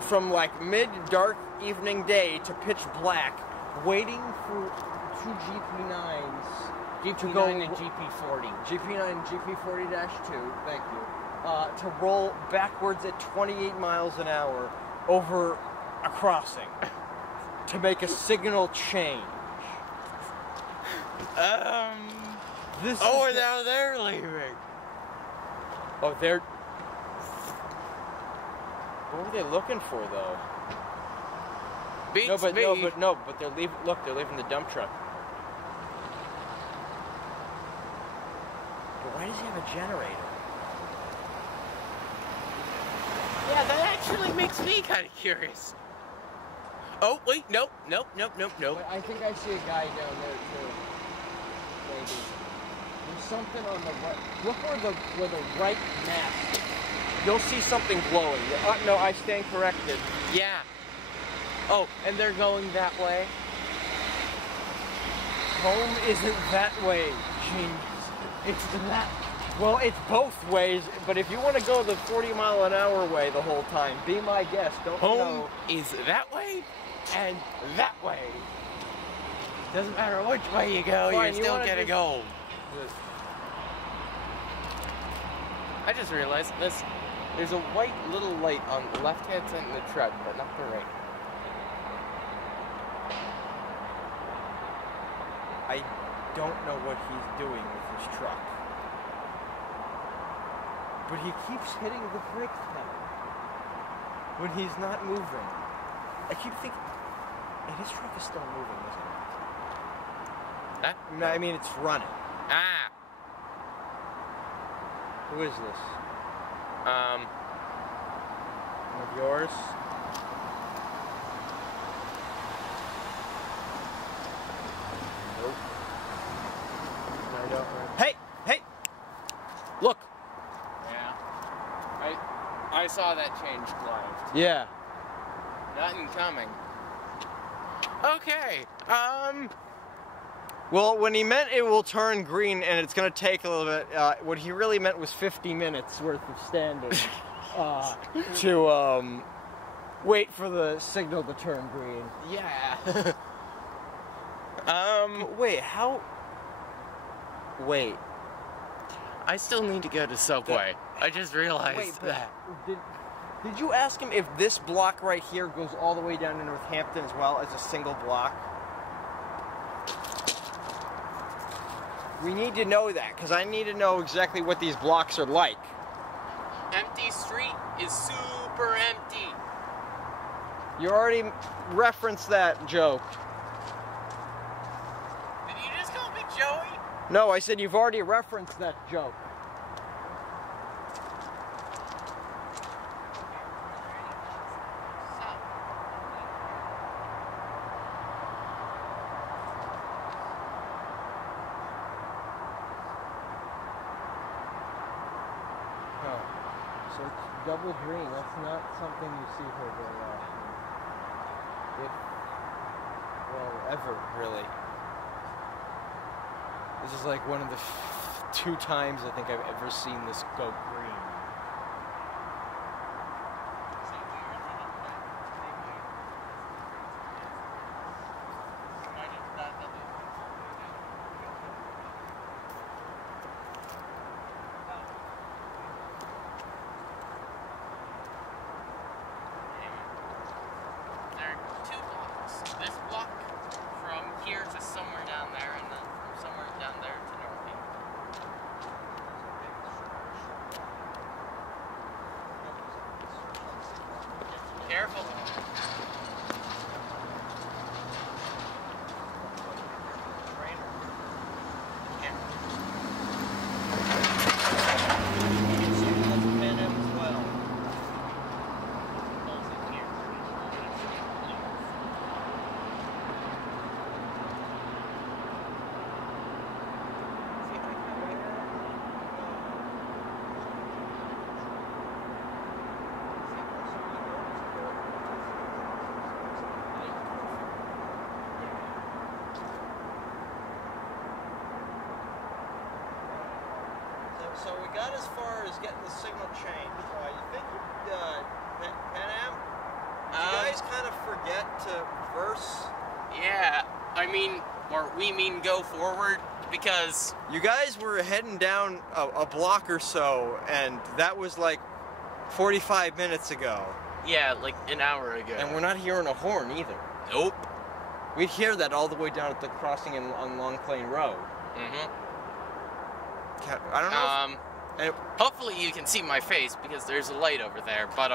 from like mid-dark evening day to pitch black, waiting for two GP9s. GP9 and GP40. GP9 and GP40-2, thank you. To roll backwards at 28 miles an hour over a crossing. To make a signal change. Now they're leaving. Oh, they're... What were they looking for, though? Beats me. But they're leaving. Look, they're leaving the dump truck. But why does he have a generator? Yeah, that actually makes me kind of curious. Oh, wait, nope. I think I see a guy down there, too. Maybe. There's something on the right. Look where the right map is. You'll see something glowing. No, I stand corrected. Yeah. Oh, and they're going that way? Home isn't that way, genius. It's that. Well, it's both ways, but if you want to go the 40-mile-an-hour way the whole time, be my guest. Don't Home know. is that way and that way. Doesn't matter which way you go, Fine, you're still getting home. I just realized this. There's a white little light on the left-hand side of the truck, but not the right. I don't know what he's doing with his truck. But he keeps hitting the brake pedal when he's not moving. I keep thinking, and his truck is still moving, isn't it? Huh? No, I mean, it's running. Ah! Who is this? One of yours. Nope. I don't. Hey! Hey! Look! Yeah. I saw that change live. Yeah. Nothing coming. Okay. Well, when he meant it will turn green and it's going to take a little bit, what he really meant was 50 minutes worth of standing to wait for the signal to turn green. Yeah. Wait, how? Wait. I still need to go to Subway. I just realized that. Did you ask him if this block right here goes all the way down to Northampton as well as a single block? We need to know that, because I need to know exactly what these blocks are like. Empty street is super empty. You already referenced that joke. Did you just call me Joey? No, I said you've already referenced that joke. So it's double green. That's not something you see here very often. Well, ever, really. This is like one of the 2 times I think I've ever seen this go green. This block from here to somewhere down there, and then from somewhere down there to Northampton. Careful. So we got as far as getting the signal changed. You think Pan-Am? Did you guys kind of forget to reverse? Yeah, I mean, or we mean go forward, because You guys were heading down a block or so, and that was like 45 minutes ago. yeah, like an hour ago. And we're not hearing a horn either. Nope. We'd hear that all the way down at the crossing on Long Plain Road. Mm-hmm. I don't know. Hopefully you can see my face because there's a light over there, but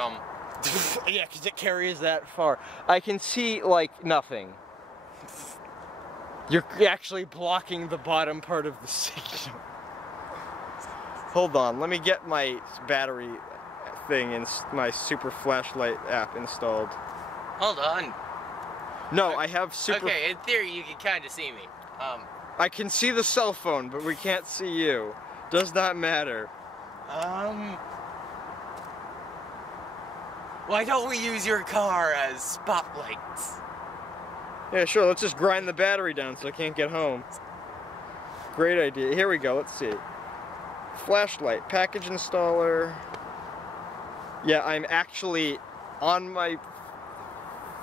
Yeah, because it carries that far. I can see, like, nothing. You're actually blocking the bottom part of the signal. Hold on, let me get my battery thing and my super flashlight app installed. hold on. No, I have super... Okay, in theory you can kind of see me. I can see the cell phone, but we can't see you. Does not matter. Why don't we use your car as spotlights? Yeah, sure, let's just grind the battery down so I can't get home. Great idea. Here we go, let's see. Flashlight, package installer. Yeah, I'm actually on my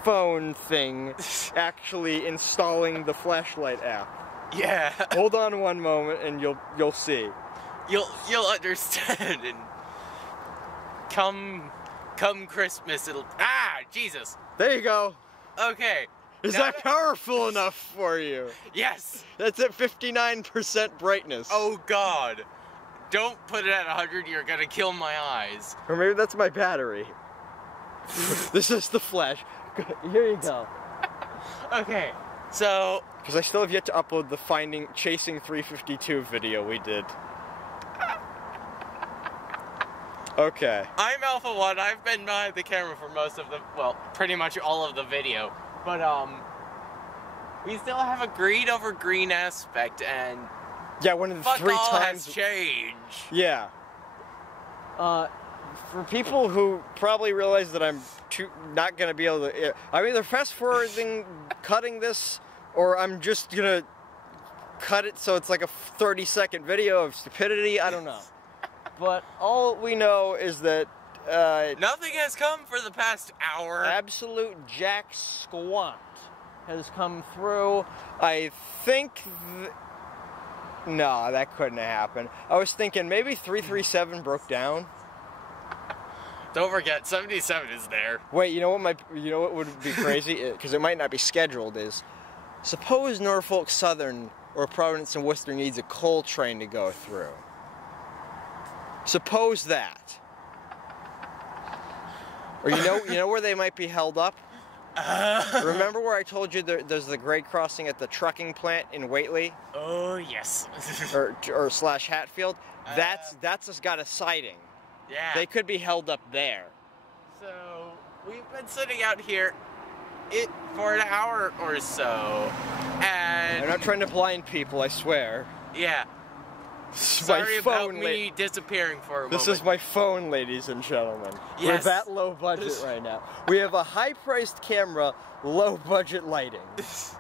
phone thing, actually installing the flashlight app. Yeah. Hold on one moment and you'll see. You'll understand, and come Christmas it'll Jesus. There you go. Okay. Is now that powerful enough for you? Yes. That's at 59% brightness. Oh God. Don't put it at 100, you're gonna kill my eyes. Or maybe that's my battery. This is the flash. Here you go. Okay. So Because I still have yet to upload the Chasing 352 video we did. Okay. I'm Alpha 1. I've been behind the camera for most of the, well, pretty much all of the video. But, we still have a green over green aspect, and Yeah, one of the fuck 3 all times. has changed. Yeah. For people who probably realize that I'm not going to be able to... I'm either fast-forwarding, cutting this, or I'm just going to cut it so it's like a 30-second video of stupidity. I don't know. But all we know is that... Nothing has come for the past hour. absolute jack squat has come through. I think... No, that couldn't have happened. I was thinking maybe 337 broke down. Don't forget, 77 is there. Wait, you know what would be crazy? Because it might not be scheduled, is suppose Norfolk Southern or Providence and Worcester needs a coal train to go through. Suppose that. Or you know where they might be held up? Remember where I told you there's the grade crossing at the trucking plant in Whately? Oh, yes. or slash Hatfield? That's just got a siding. Yeah. They could be held up there. So, we've been sitting out here for an hour or so, and... I'm not trying to blind people, I swear. Yeah. Sorry about me disappearing for a moment. This is my phone, ladies and gentlemen. Yes. We're that low budget right now. We have a high-priced camera, low-budget lighting. So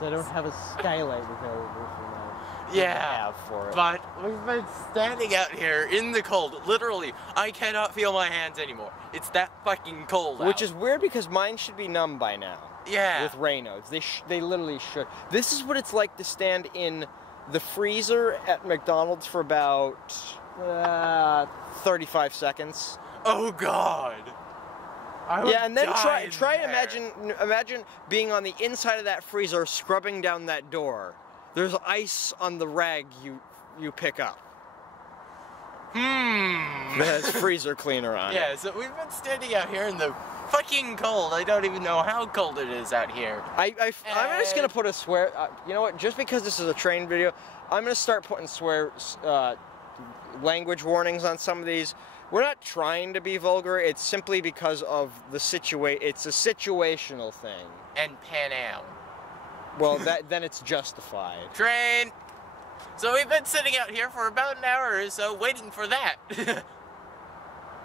I don't have a skylight available for my Yeah, have for it. but we've been standing out here in the cold. Literally, I cannot feel my hands anymore. It's that fucking cold out. Which is weird because mine should be numb by now. Yeah. With Raynaud's. They literally should. This is what it's like to stand in the freezer at McDonald's for about 35 seconds. Oh God. Yeah, and then try to imagine being on the inside of that freezer, scrubbing down that door. There's ice on the rag you pick up. That has freezer cleaner on it. Yeah, so we've been standing out here in the fucking cold. I don't even know how cold it is out here. I'm just gonna put a swear. You know what? Just because this is a train video, I'm gonna start putting language warnings on some of these. We're not trying to be vulgar. It's simply because of the situation. It's a situational thing. And Pan Am. Well, then it's justified. Train! So we've been sitting out here for about an hour or so waiting for that.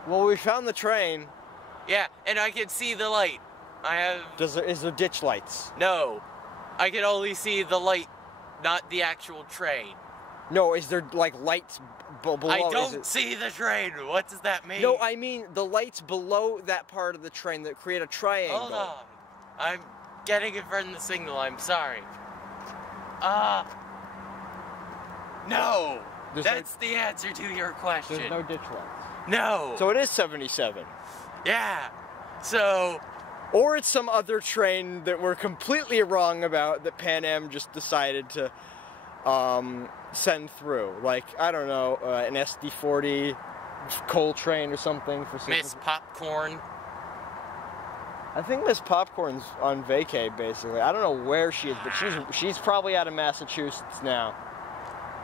Well, we found the train. Yeah, and I can see the light. Is there ditch lights? No. I can only see the light, not the actual train. No, is there like lights below? I don't see the train. What does that mean? No, I mean the lights below that part of the train that create a triangle. Hold on. I'm getting it from the signal. I'm sorry. No. That's the answer to your question. There's no ditch lights. No. So it is 77. Yeah. So. Or it's some other train that we're completely wrong about that Pan Am just decided to send through. Like, I don't know, an SD40 coal train or something for some... Miss Popcorn. I think Miss Popcorn's on vacay, basically. I don't know where she is, but she's probably out of Massachusetts now.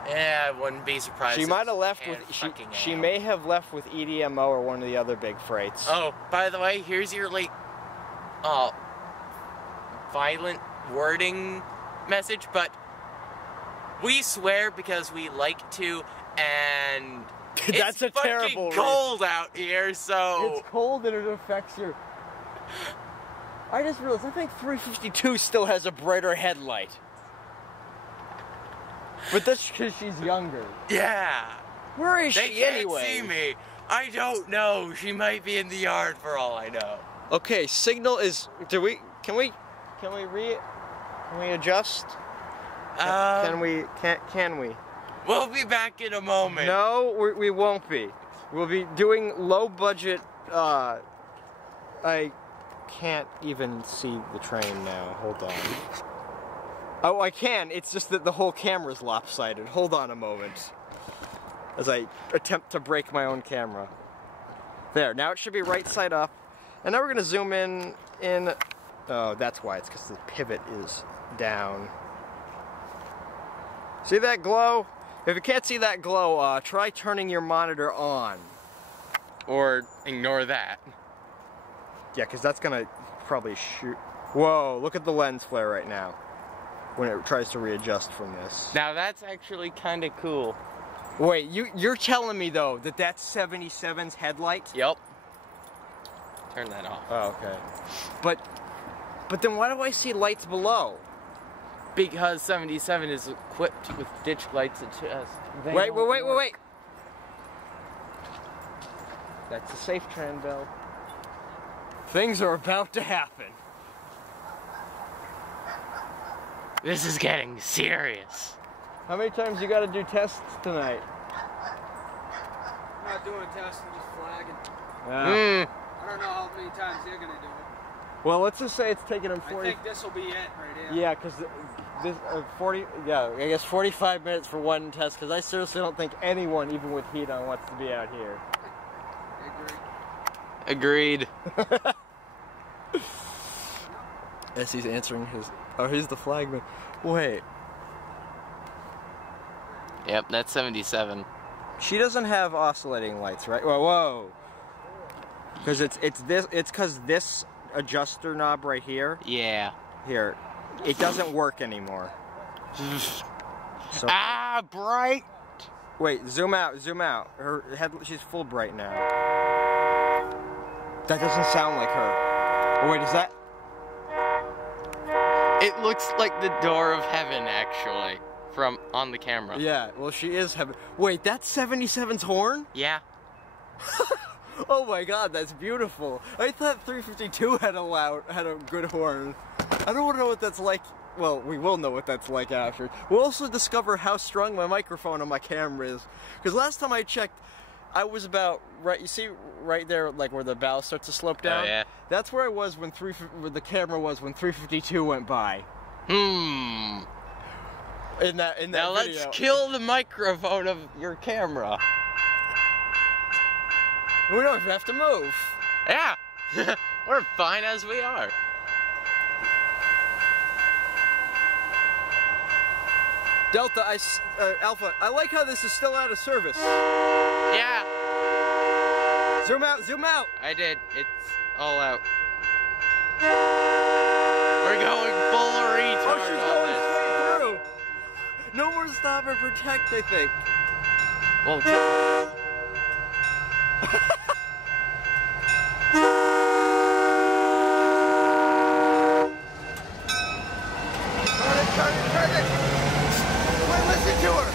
Yeah, I wouldn't be surprised. She might have left with... She may have left with EDMO or one of the other big freights. Oh, by the way, here's your late... violent wording message, but we swear because we like to, and That's a terrible fucking cold out here, so... It's cold and it affects your... I just realized, I think 352 still has a brighter headlight. But that's because she's younger. Yeah. Where is They she can't anyway? see me. I don't know. She might be in the yard for all I know. Okay, signal is... Can we adjust? Can we? We'll be back in a moment. No, we won't be. We'll be doing low budget, I can't even see the train now. Hold on. Oh, I can. It's just that the whole camera's lopsided. Hold on a moment. As I attempt to break my own camera. There, now it should be right side up. And now we're gonna zoom in. Oh, that's why. It's because the pivot is down. See that glow? If you can't see that glow, try turning your monitor on. or ignore that. Yeah, because that's gonna probably shoot. Whoa, look at the lens flare right now when it tries to readjust from this. Now that's actually kind of cool. Wait, you're telling me though that that's 77's headlight? Yep. Turn that off. Oh, okay. But then why do I see lights below? Because 77 is equipped with ditch lights and just... Wait. That's a safe trend bell. Things are about to happen. This is getting serious. How many times you gotta do tests tonight? I'm not doing tests, I'm just flagging. Yeah. I don't know how many times they're gonna do it. Well, let's just say it's taking them 40. I think this will be it right here. Yeah, because this 40. Yeah, I guess 45 minutes for one test. Because I seriously don't think anyone, even with heat on, wants to be out here. I agree. Agreed. As he's answering his. Oh, he's the flagman. Wait. Yep, that's 77. She doesn't have oscillating lights, right? Whoa. Because it's because this adjuster knob right here. Yeah. Here, it doesn't work anymore. So, bright. wait, zoom out. Her head, she's full bright now. That doesn't sound like her. Oh wait, is that? It looks like the door of heaven, actually, from on the camera. Yeah, well she is heaven. Wait, that's 77's horn? Yeah. Oh my god, that's beautiful. I thought 352 had a good horn. I don't know what that's like. Well, we will know what that's like after. We'll also discover how strong my microphone on my camera is. Because last time I checked, I was about right. You see right there, like where the bow starts to slope down. Oh, yeah. That's where I was when where the camera was when 352 went by. Hmm. In that Now video. let's kill the microphone of your camera. We don't even have to move. Yeah. We're fine as we are. Delta, Alpha, I like how this is still out of service. Yeah. Zoom out. I did. It's all out. We're going full retard Oh, she's on going this. straight through. No more stop and protect, I think. Well, Turn it. Wait, listen to her.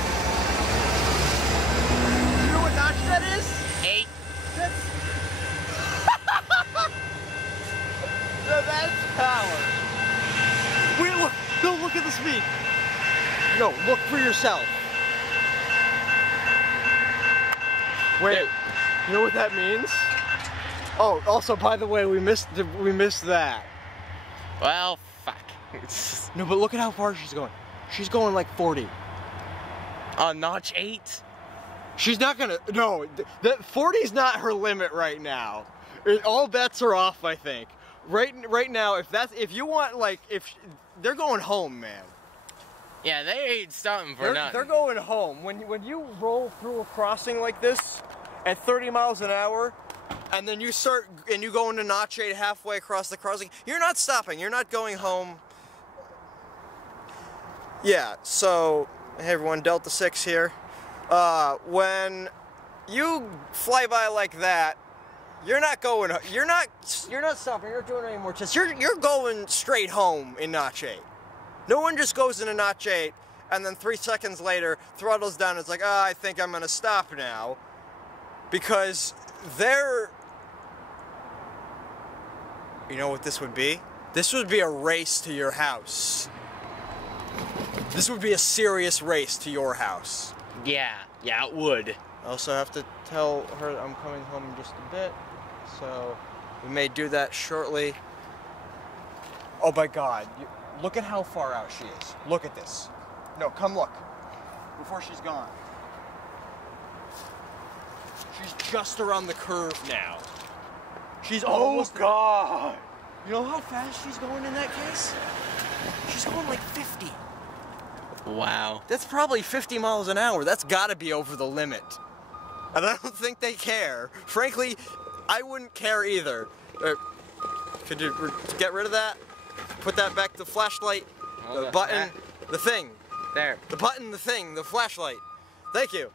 You know what notch that is? 8. That's power. Wait, look. No, look at the speed. No, look for yourself. Wait, you know what that means? Oh, also, by the way, we missed that. Well, fuck. No, but look at how far she's going. She's going like 40. On notch 8? She's not gonna. No, that 40's not her limit right now. All bets are off, I think. Right now, if you want, like, if they're going home, man. Yeah, they ain't stopping for nothing. They're going home. When you roll through a crossing like this at 30 miles an hour, and then you go into notch 8 halfway across the crossing, you're not stopping. You're not going home. Yeah. So, hey everyone, Delta 6 here. When you fly by like that, you're not stopping. You're not doing any more tests. You're going straight home in notch 8. No one just goes into notch 8 and then 3 seconds later throttles down and it's like, I think I'm gonna stop now. Because you know what this would be? This would be a race to your house. This would be a serious race to your house. Yeah, it would. I also have to tell her I'm coming home in just a bit, so we may do that shortly. Oh my god, look at how far out she is. Look at this. No, come look. Before she's gone. She's just around the curve now. She's almost... God! You know how fast she's going in that case? She's going like 50. Wow. That's probably 50 miles an hour. That's gotta be over the limit. And I don't think they care. Frankly, I wouldn't care either. Could you get rid of that? Put that back to the flashlight, the button, the thing. There. The button, the thing, the flashlight. Thank you.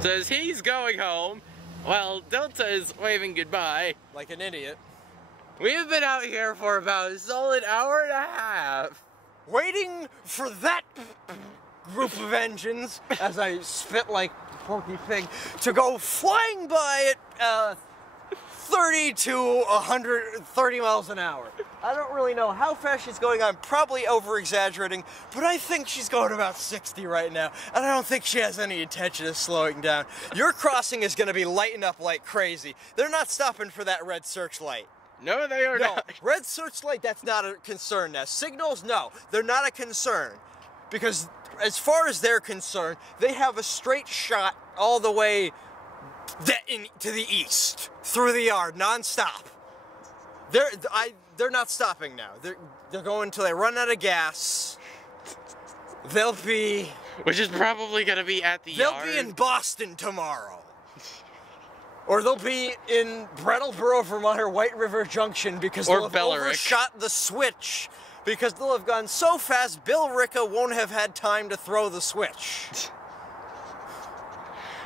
Says he's going home, while Delta is waving goodbye. Like an idiot. We have been out here for about a solid hour and a half. Waiting for that group of engines, as I spit like Porky Pig, to go flying by at 30 to 130 miles an hour. I don't really know how fast she's going. I'm probably over-exaggerating, but I think she's going about 60 right now, and I don't think she has any intention of slowing down. Your crossing is going to be lighting up like crazy. They're not stopping for that red searchlight. No, they are No, not. red searchlight, that's not a concern now. Signals, no, they're not a concern. Because as far as they're concerned, they have a straight shot all the way to the east, through the yard, non-stop. They're not stopping now. They're going until they run out of gas. They'll be... Which is probably going to be at the yard. They'll be in Boston tomorrow. Or they'll be in Brattleboro, Vermont, or White River Junction because they'll have overshot the switch. Because they'll have gone so fast, Bill Ricca won't have had time to throw the switch.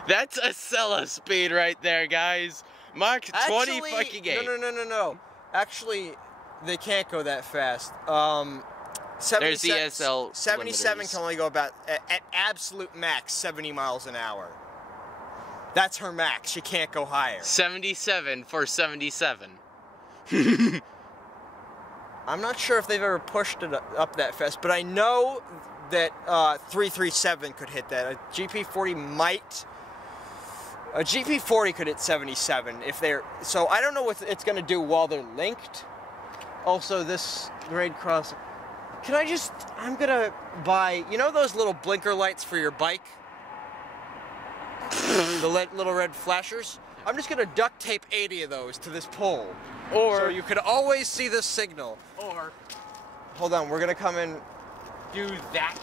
That's a Cella speed right there, guys. Mach 20 fucking 8. No. Actually, they can't go that fast. There's ESL 77 limiters. can only go about, at absolute max, 70 miles an hour. That's her max. She can't go higher. 77 for 77. I'm not sure if they've ever pushed it up that fast, but I know that 337 could hit that. A GP40 might. A GP40 could hit 77 if they're. So I don't know what it's going to do while they're linked. Also, this grade crossing. Can I just? I'm gonna buy. You know those little blinker lights for your bike? The little red flashers? I'm just gonna duct tape 80 of those to this pole. Or so you could always see the signal. Or Hold on, we're gonna come in. do that.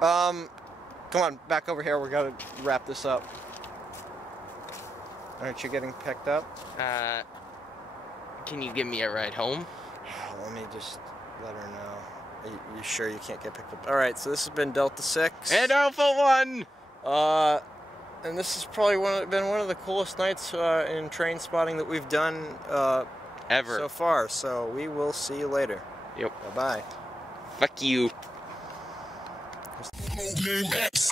Come on, back over here. We gotta wrap this up. Aren't you getting picked up? Can you give me a ride home? Let me just let her know. Are you sure you can't get picked up? All right, so this has been Delta 6. And Alpha 1! And this has probably been one of the coolest nights in train spotting that we've done Ever. so far. So we will see you later. Yep. Bye-bye. Fuck you. Codename X.